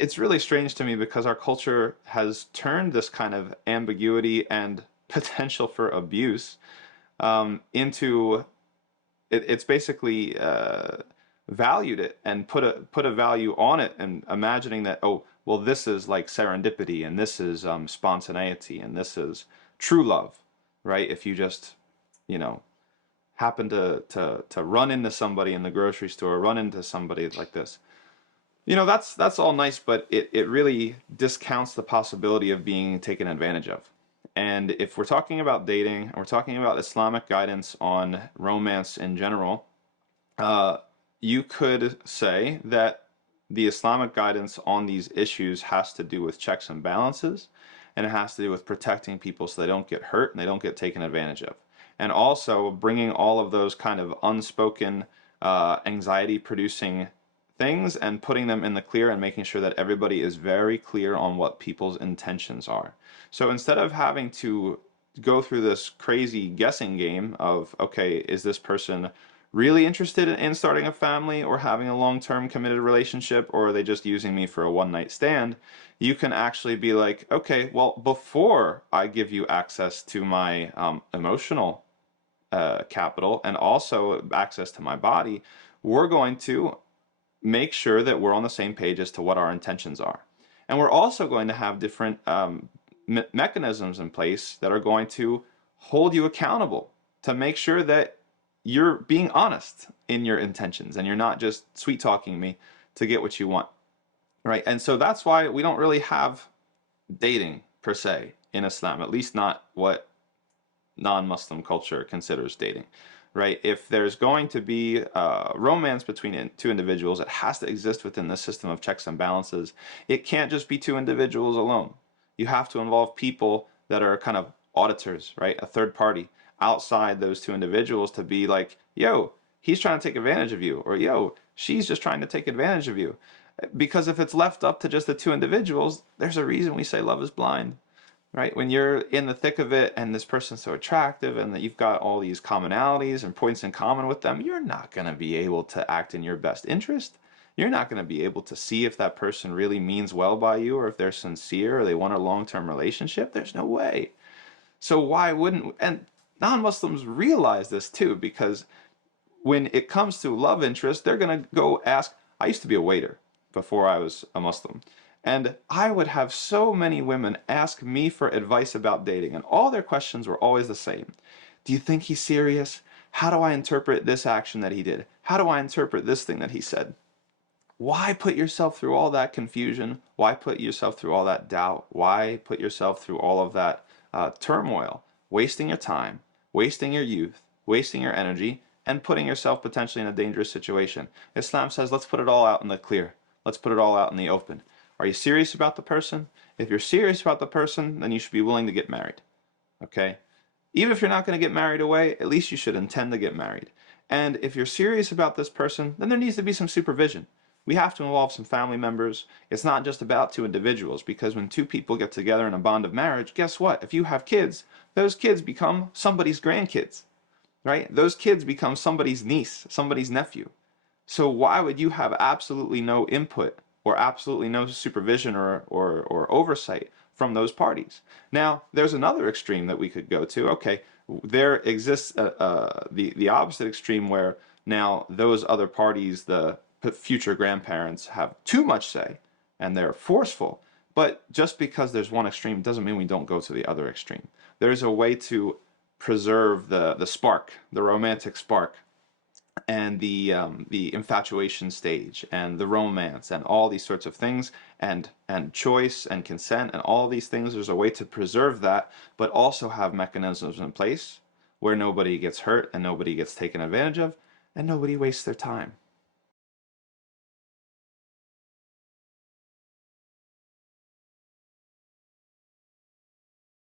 it's really strange to me because our culture has turned this kind of ambiguity and potential for abuse into it's basically valued it and put a value on it, and imagining that, oh well, this is like serendipity, and this is spontaneity, and this is true love, right? If you just, you know, happen to run into somebody in the grocery store, run into somebody like this, that's all nice, but it really discounts the possibility of being taken advantage of. And if we're talking about dating, and we're talking about Islamic guidance on romance in general, uh, you could say that the Islamic guidance on these issues has to do with checks and balances, and it has to do with protecting people so they don't get hurt and they don't get taken advantage of. And also bringing all of those kind of unspoken anxiety producing things and putting them in the clear, and making sure that everybody is very clear on what people's intentions are. So instead of having to go through this crazy guessing game of, okay, is this person really interested in starting a family or having a long-term committed relationship, or are they just using me for a one-night stand? You can actually be like, okay, well, before I give you access to my emotional capital and also access to my body, we're going to make sure that we're on the same page as to what our intentions are. And we're also going to have different mechanisms in place that are going to hold you accountable to make sure that you're being honest in your intentions and you're not just sweet talking me to get what you want, right? And so that's why we don't really have dating per se in Islam, at least not what non-Muslim culture considers dating, right? If there's going to be romance between two individuals, it has to exist within this system of checks and balances. It can't just be two individuals alone. You have to involve people that are kind of auditors, right? A third party outside those two individuals to be like, yo, he's trying to take advantage of you, or yo, she's just trying to take advantage of you. Because if it's left up to just the two individuals, there's a reason we say love is blind, right? When you're in the thick of it and this person's so attractive and that you've got all these commonalities and points in common with them, you're not going to be able to act in your best interest. You're not going to be able to see if that person really means well by you, or if they're sincere, or they want a long-term relationship. There's no way. So why wouldn't, and non-Muslims realize this too, because when it comes to love interest, they're going to go ask. I used to be a waiter before I was a Muslim, and I would have so many women ask me for advice about dating, and all their questions were always the same. Do you think he's serious? How do I interpret this action that he did? How do I interpret this thing that he said? Why put yourself through all that confusion? Why put yourself through all that doubt? Why put yourself through all of that turmoil? Wasting your time, wasting your youth, wasting your energy, and putting yourself potentially in a dangerous situation. Islam says, let's put it all out in the clear. Let's put it all out in the open. Are you serious about the person? If you're serious about the person, then you should be willing to get married. Okay? Even if you're not going to get married away, at least you should intend to get married. And if you're serious about this person, then there needs to be some supervision. We have to involve some family members. It's not just about two individuals, because when two people get together in a bond of marriage, guess what? If you have kids, those kids become somebody's grandkids, right? Those kids become somebody's niece, somebody's nephew. So why would you have absolutely no input or absolutely no supervision or oversight from those parties? Now, there's another extreme that we could go to. Okay, there exists the opposite extreme where now those other parties, the future grandparents, have too much say and they're forceful. But just because there's one extreme doesn't mean we don't go to the other extreme. There's a way to preserve the spark, the romantic spark, and the infatuation stage and the romance and all these sorts of things, and choice and consent and all these things. There's a way to preserve that, but also have mechanisms in place where nobody gets hurt and nobody gets taken advantage of and nobody wastes their time.